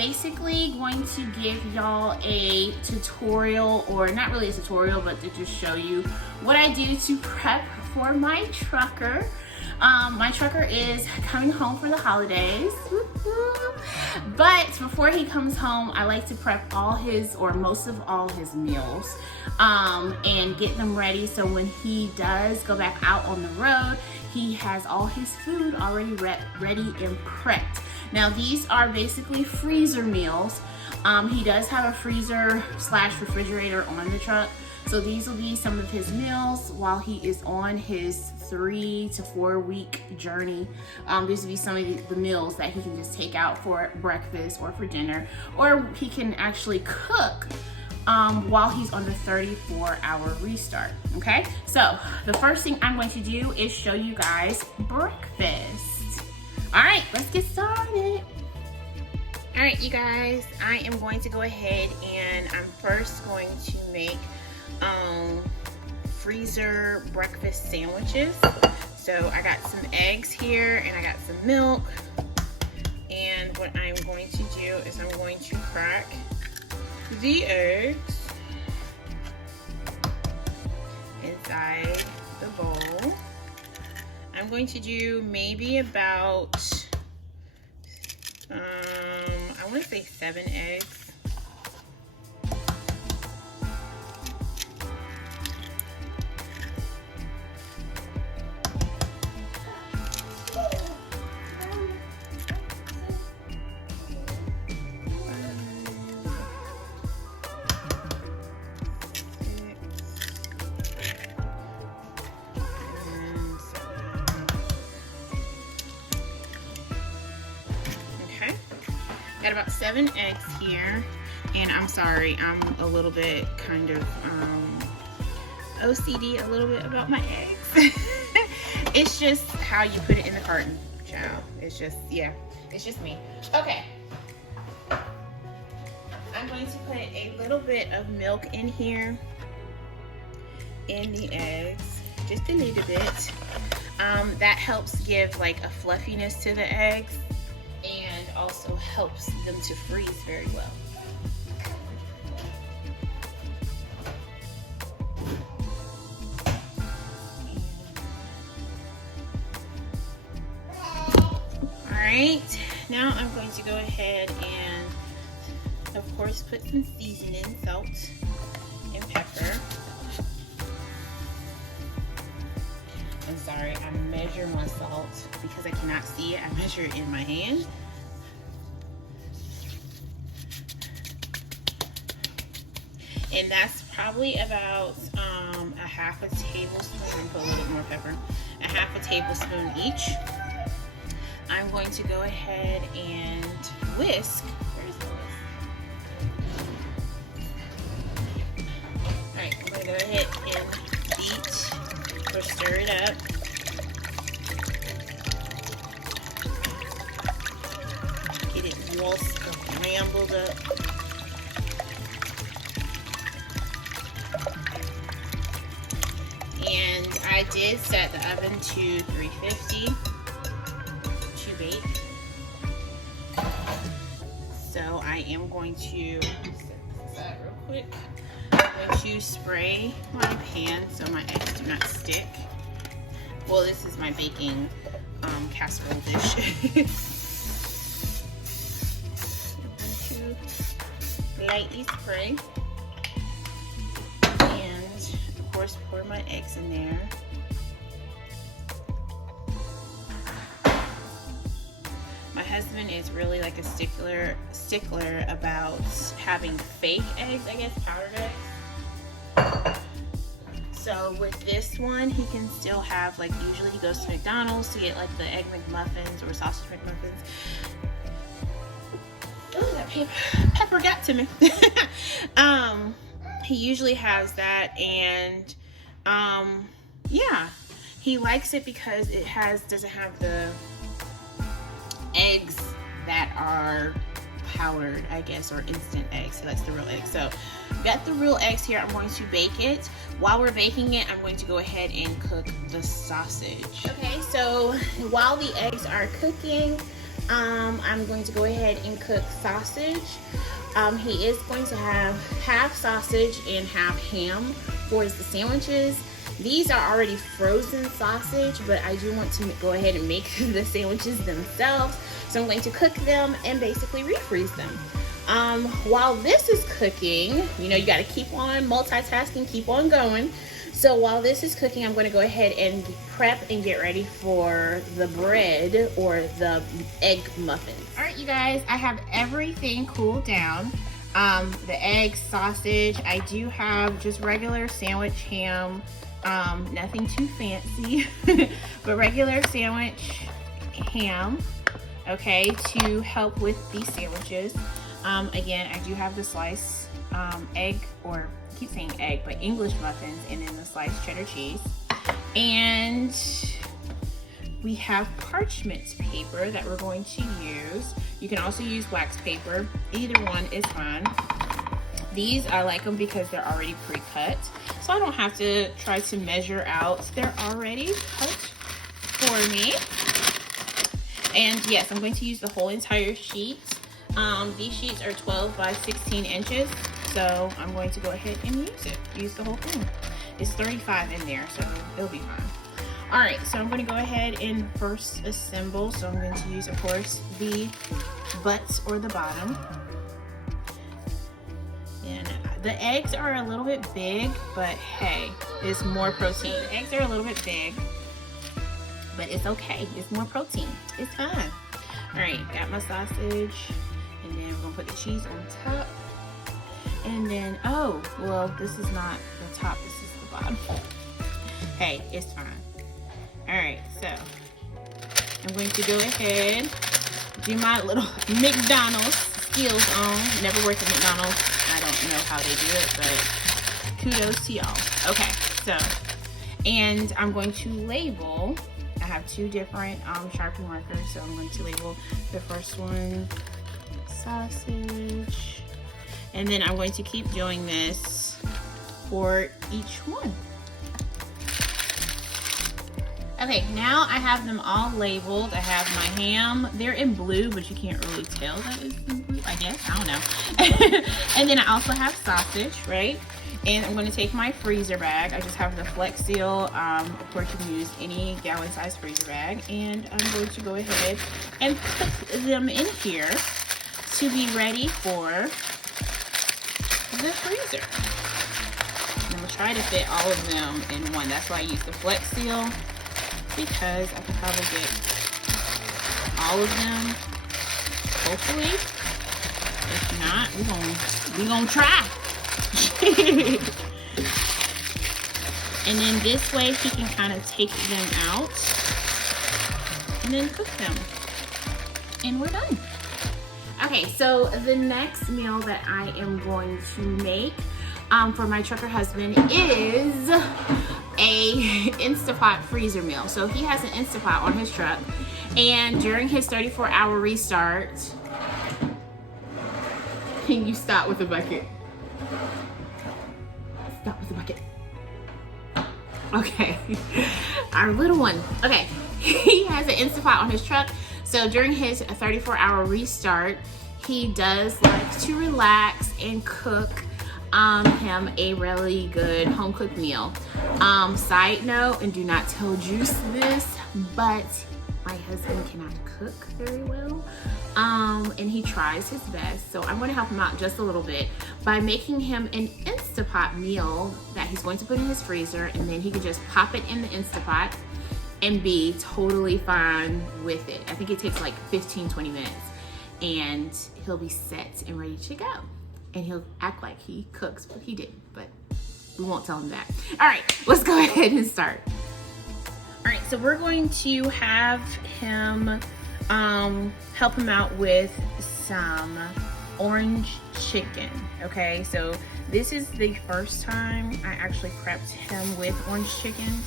basically going to give y'all a tutorial, or not really a tutorial, but to just show you what I do to prep for my trucker. My trucker is coming home for the holidays, but before he comes home, I like to prep all his, or most of all his meals, and get them ready so when he does go back out on the road, he has all his food already ready and prepped. Now these are basically freezer meals. He does have a freezer slash refrigerator on the truck. So these will be some of his meals while he is on his 3 to 4 week journey. These will be some of the meals that he can just take out for breakfast or for dinner, or he can actually cook while he's on the 34-hour restart, okay? So the first thing I'm going to do is show you guys breakfast. All right, let's get started. All right, you guys, I am going to go ahead and I'm first going to make freezer breakfast sandwiches. So I got some eggs here and I got some milk, and what I'm going to do is I'm going to crack the eggs inside the bowl. I'm going to do maybe about I want to say 7 eggs. Got about 7 eggs here, and I'm sorry, I'm a little bit kind of OCD a little bit about my eggs. It's just how you put it in the carton, child. It's just, yeah, it's just me. Okay, I'm going to put a little bit of milk in here, in the eggs, just a little bit. That helps give like a fluffiness to the eggs, and also helps them to freeze very well. All right, now I'm going to go ahead and of course put some seasoning, salt and pepper. I'm sorry, I measure my salt because I cannot see it. I measure it in my hand. And that's probably about a half a tablespoon. Put a little bit more pepper. A half a tablespoon each. I'm going to go ahead and whisk. Where's the whisk? All right, I'm going to go ahead and beat or stir it up. Get it all scrambled up. And I did set the oven to 350 to bake. So I am going to set this aside real quick. I'm going to spray my pan so my eggs do not stick. Well, this is my baking casserole dish. I'm going to lightly spray. Of course, pour my eggs in there. My husband is really like a stickler about having fake eggs, I guess, powdered eggs. So with this one, he can still have, like, usually he goes to McDonald's to get like the egg McMuffins or sausage McMuffins. Oh, that pepper got to me. He usually has that, and yeah, he likes it because it doesn't have the eggs that are powdered, I guess, or instant eggs. He likes the real eggs. So got the real eggs here. I'm going to bake it. While we're baking it, I'm going to go ahead and cook the sausage. Okay, so while the eggs are cooking, I'm going to go ahead and cook sausage. He is going to have half sausage and half ham for the sandwiches. These are already frozen sausage, but I do want to go ahead and make the sandwiches themselves. So I'm going to cook them and basically refreeze them. While this is cooking, you know, you got to keep on multitasking, keep on going. So while this is cooking, I'm going to go ahead and prep and get ready for the bread or the egg muffins. All right, you guys, I have everything cooled down. The egg, sausage, I do have just regular sandwich ham, nothing too fancy, but regular sandwich ham, okay, to help with these sandwiches. Again, I do have the sliced egg, or I keep saying egg, but English muffins, and then the sliced cheddar cheese. And we have parchment paper that we're going to use. You can also use wax paper. Either one is fine. These, I like them because they're already pre-cut, so I don't have to try to measure out. They're already cut for me. And yes, I'm going to use the whole entire sheet. These sheets are 12 by 16 inches, so I'm going to go ahead and use the whole thing. It's 35 in there, so it'll be fine. All right, so I'm going to go ahead and first assemble. So I'm going to use, of course, the butts or the bottom. And the eggs are a little bit big, but hey, it's more protein. The eggs are a little bit big, but it's okay. It's more protein. It's fine. All right, got my sausage, and then we're gonna put the cheese on top. And then, oh, well, this is not the top, this is the bottom. Hey, it's fine. All right, so I'm going to go ahead, do my little McDonald's skills on. Never worked at McDonald's. I don't know how they do it, but kudos to y'all. Okay, so, and I'm going to label. I have two different Sharpie markers, so I'm going to label the first one sausage, and then I'm going to keep doing this for each one. Okay, now I have them all labeled. I have my ham. They're in blue, but you can't really tell that it's in blue, I guess. I don't know. And then I also have sausage, right? And I'm going to take my freezer bag. I just have the Flex Seal. Of course, you can use any gallon-sized freezer bag. And I'm going to go ahead and put them in here to be ready for the freezer. And I'm going to try to fit all of them in one. That's why I use the Flex Seal, because I can probably get all of them, hopefully. If not, we're gonna try. And then this way he can kind of take them out and then cook them. And we're done. Okay, so the next meal that I am going to make for my trucker husband is a Instapot freezer meal. So he has an Instapot on his truck, and during his 34-hour restart, can you stop with the bucket? Stop with the bucket. Okay, our little one. Okay, he has an Instapot on his truck. So during his 34-hour restart, he does like to relax and cook him a really good home cooked meal. Side note, and do not tell Juice this, but my husband cannot cook very well, and he tries his best. So I'm going to help him out just a little bit by making him an Instapot meal that he's going to put in his freezer, and then he can just pop it in the Instapot and be totally fine with it. I think it takes like 15-20 minutes, and he'll be set and ready to go. And he'll act like he cooks, but he didn't, but we won't tell him that. All right, let's go ahead and start. All right, so we're going to have him help him out with some orange chicken, okay? So this is the first time I actually prepped him with orange chicken,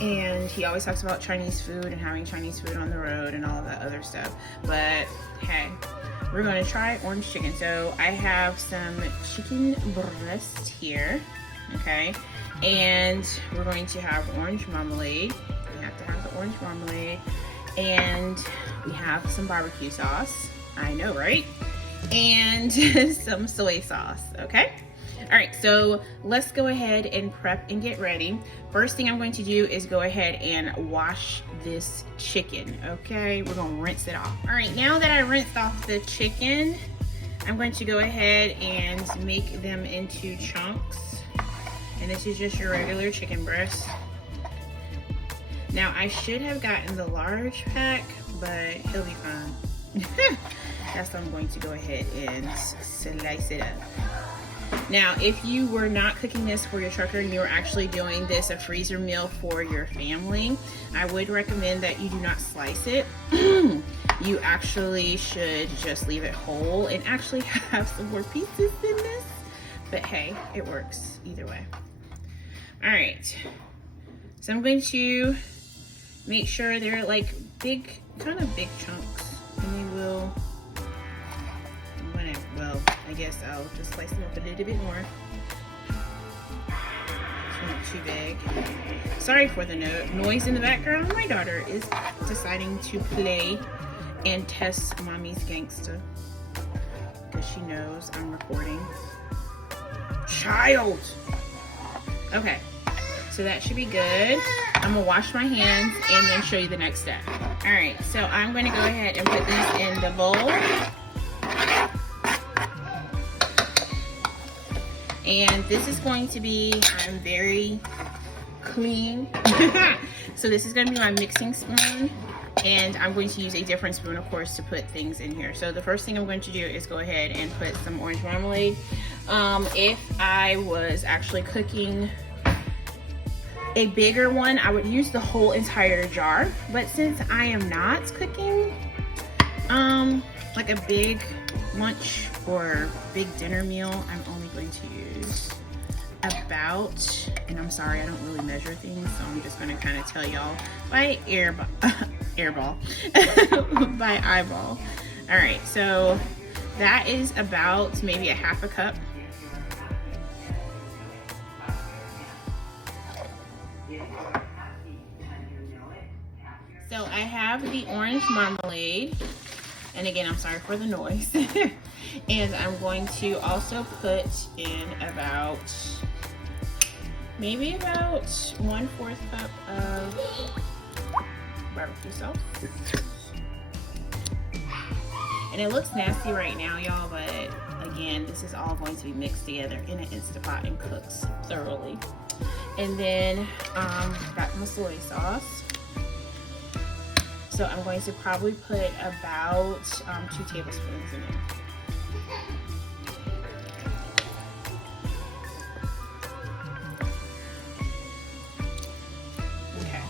and he always talks about Chinese food and having Chinese food on the road and all of that other stuff, but hey, we're going to try orange chicken. So I have some chicken breast here, okay? And we're going to have orange marmalade. We have to have the orange marmalade. And we have some barbecue sauce. I know, right? And some soy sauce, okay? All right, so let's go ahead and prep and get ready. First thing I'm going to do is go ahead and wash this chicken, okay? We're gonna rinse it off. All right, now that I rinsed off the chicken, I'm going to go ahead and make them into chunks. And this is just your regular chicken breast. Now, I should have gotten the large pack, but he'll be fine. That's why I'm going to go ahead and slice it up. Now, if you were not cooking this for your trucker and you were actually doing this a freezer meal for your family, I would recommend that you do not slice it. You actually should just leave it whole and actually have some more pieces in this. But hey, it works either way. All right, so I'm going to make sure they're like big, kind of big chunks, and they will, well, I guess I'll just slice them up a little bit more. It's not too big. Sorry for the noise in the background. My daughter is deciding to play and test mommy's gangsta because she knows I'm recording. Child! Okay, so that should be good. I'm gonna wash my hands and then show you the next step. All right, so I'm gonna go ahead and put these in the bowl. And this is going to be, I'm very clean. So this is gonna be my mixing spoon. And I'm going to use a different spoon, of course, to put things in here. So the first thing I'm going to do is go ahead and put some orange marmalade. If I was actually cooking a bigger one, I would use the whole entire jar. But since I am not cooking like a big lunch or big dinner meal, I'm only going to use about, and I'm sorry, I don't really measure things, so I'm just gonna kind of tell y'all by airball, by eyeball. All right, so that is about maybe a half a cup. So I have the orange marmalade, and again, I'm sorry for the noise. And I'm going to also put in about, maybe about 1/4 cup of barbecue sauce. And it looks nasty right now, y'all, but again, this is all going to be mixed together in an Instapot and cooks thoroughly. And then got my soy sauce. So I'm going to probably put about 2 tablespoons in there. Okay,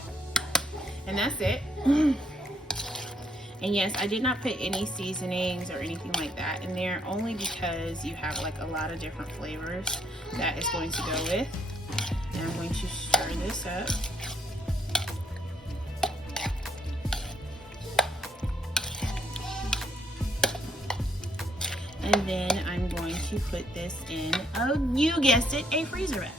and that's it. And yes, I did not put any seasonings or anything like that in there, only because you have like a lot of different flavors that is going to go with. And I'm going to stir this up. And then I'm going to put this in, oh, you guessed it, a freezer bag.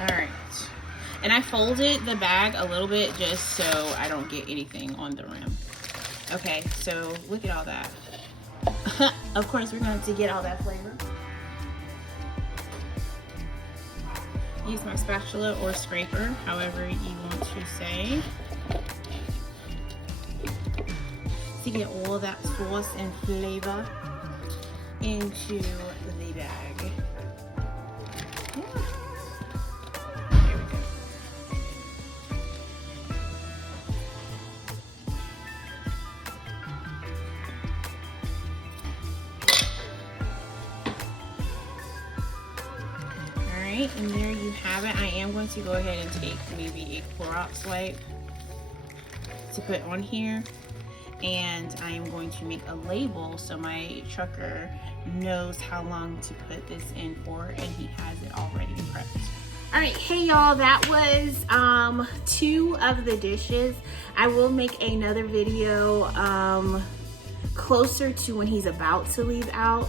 All right. And I folded the bag a little bit just so I don't get anything on the rim. Okay, so look at all that. Of course, we're going to get all that flavor. Use my spatula or scraper, however you want to say, to get all that sauce and flavor into the bag. Yeah. And there you have it. I am going to go ahead and take maybe a Clorox wipe to put on here, and I am going to make a label so my trucker knows how long to put this in for, and he has it already prepped. All right, hey y'all, that was 2 of the dishes. I will make another video closer to when he's about to leave out,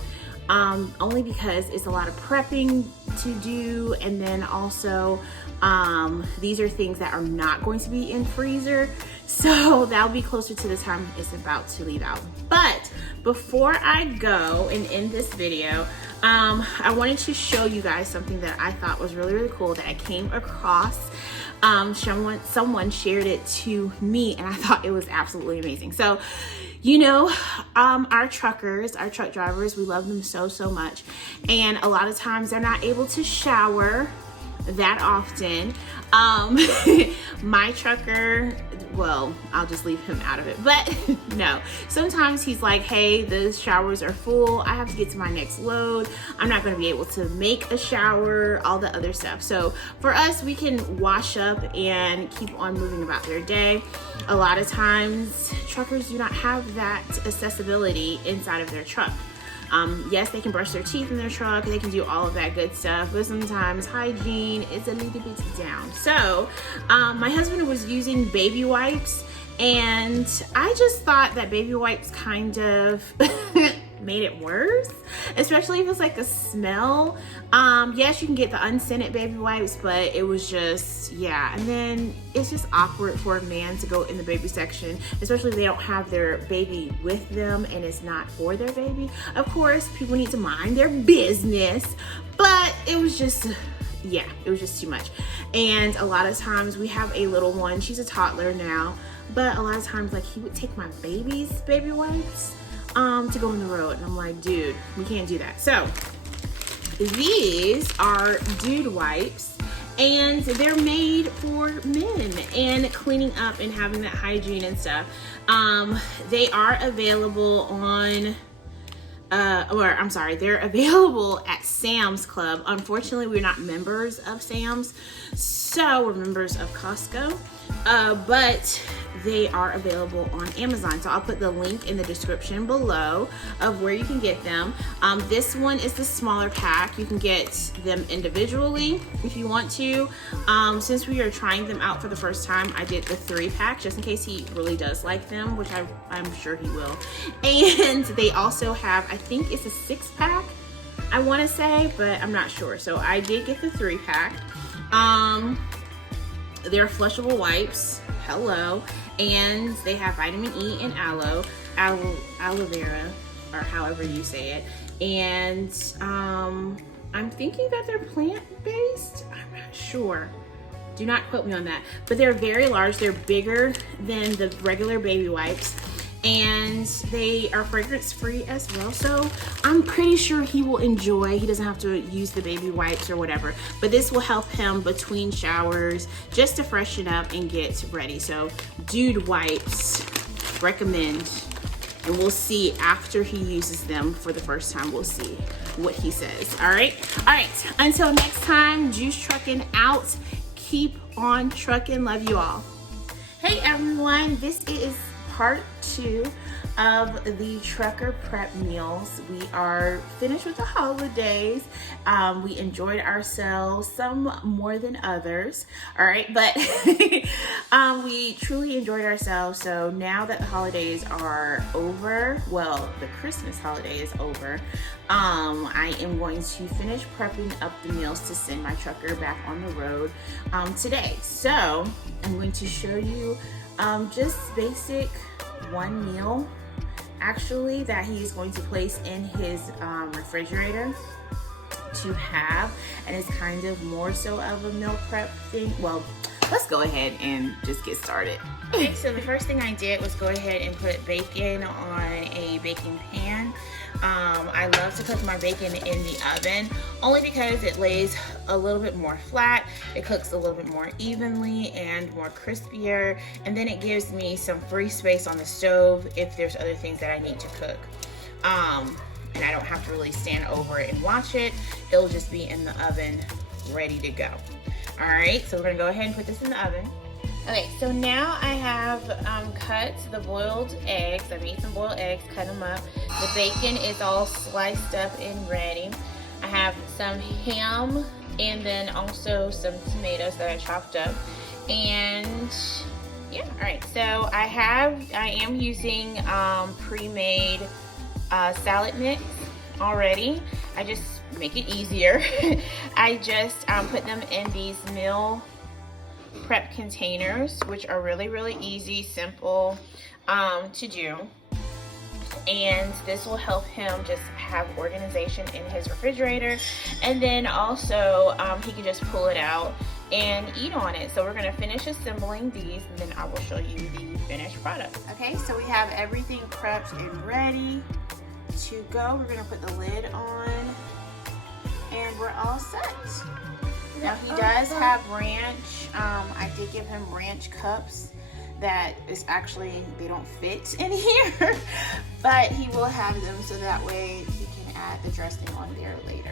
only because it's a lot of prepping to do, and then also these are things that are not going to be in freezer, so that'll be closer to the time it's about to leave out. But before I go and end this video, I wanted to show you guys something that I thought was really cool that I came across. Someone shared it to me, and I thought it was absolutely amazing. So, you know, our truckers, our truck drivers, we love them so much, and a lot of times they're not able to shower that often. My trucker, well, I'll just leave him out of it, but no, sometimes he's like, hey, the showers are full, I have to get to my next load, I'm not going to be able to make a shower, all the other stuff. So for us, we can wash up and keep on moving about their day. A lot of times truckers do not have that accessibility inside of their truck. Yes, they can brush their teeth in their truck, they can do all of that good stuff, but sometimes hygiene is a little bit down. So my husband was using baby wipes, and I just thought that baby wipes kind of made it worse, especially if it's like a smell. Yes, you can get the unscented baby wipes, but it was just, yeah. And then it's just awkward for a man to go in the baby section, especially if they don't have their baby with them and it's not for their baby. Of course, people need to mind their business, but it was just, yeah, it was just too much. And a lot of times we have a little one, she's a toddler now, but a lot of times like he would take my baby's baby wipes to go on the road, and I'm like, dude, we can't do that. So these are dude wipes, and they're made for men and cleaning up and having that hygiene and stuff. They are available on they're available at Sam's Club. Unfortunately, we're not members of Sam's, so we're members of Costco, but they are available on Amazon. So I'll put the link in the description below of where you can get them. This one is the smaller pack. You can get them individually if you want to. Since we are trying them out for the first time, I did the 3-pack just in case he really does like them, which I'm sure he will. And they also have, I think it's a 6-pack, I want to say, but I'm not sure. So I did get the 3-pack. They're flushable wipes, hello, and they have vitamin E and aloe vera, or however you say it. And I'm thinking that they're plant-based. I'm not sure. Do not quote me on that. But they're very large. They're bigger than the regular baby wipes, and they are fragrance-free as well. So I'm pretty sure he will enjoy. He doesn't have to use the baby wipes or whatever, but this will help him between showers just to freshen up and get ready. So dude wipes, recommend, and we'll see after he uses them for the first time. We'll see what he says. All right, until next time, Juice Trucking out. Keep on trucking. Love you all. Hey everyone, this is part 2 of the trucker prep meals. We are finished with the holidays. We enjoyed ourselves, some more than others, all right, but we truly enjoyed ourselves. So now that the holidays are over, well, the Christmas holiday is over, I am going to finish prepping up the meals to send my trucker back on the road today. So I'm going to show you just basic one meal actually that he's going to place in his refrigerator to have, and it's kind of more so of a meal prep thing. Well, let's go ahead and just get started. Okay, so the first thing I did was go ahead and put bacon on a baking pan. I love to cook my bacon in the oven only because it lays a little bit more flat, it cooks a little bit more evenly and more crispier, and then it gives me some free space on the stove if there's other things that I need to cook. And I don't have to really stand over it and watch it. It'll just be in the oven ready to go. All right, so we're gonna go ahead and put this in the oven. Okay, so now I have cut the boiled eggs. I made some boiled eggs, cut them up. The bacon is all sliced up and ready. I have some ham and then also some tomatoes that I chopped up. And yeah, all right, so I am using pre-made salad mix already. I just make it easier. I just put them in these meal prep containers, which are really easy, simple to do. And this will help him just have organization in his refrigerator, and then also he can just pull it out and eat on it. So we're going to finish assembling these, and then I will show you the finished product. Okay, so we have everything prepped and ready to go. We're going to put the lid on, and we're all set. Now he does have ranch. I did give him ranch cups. That is actually, they don't fit in here, but he will have them so that way he can add the dressing on there later.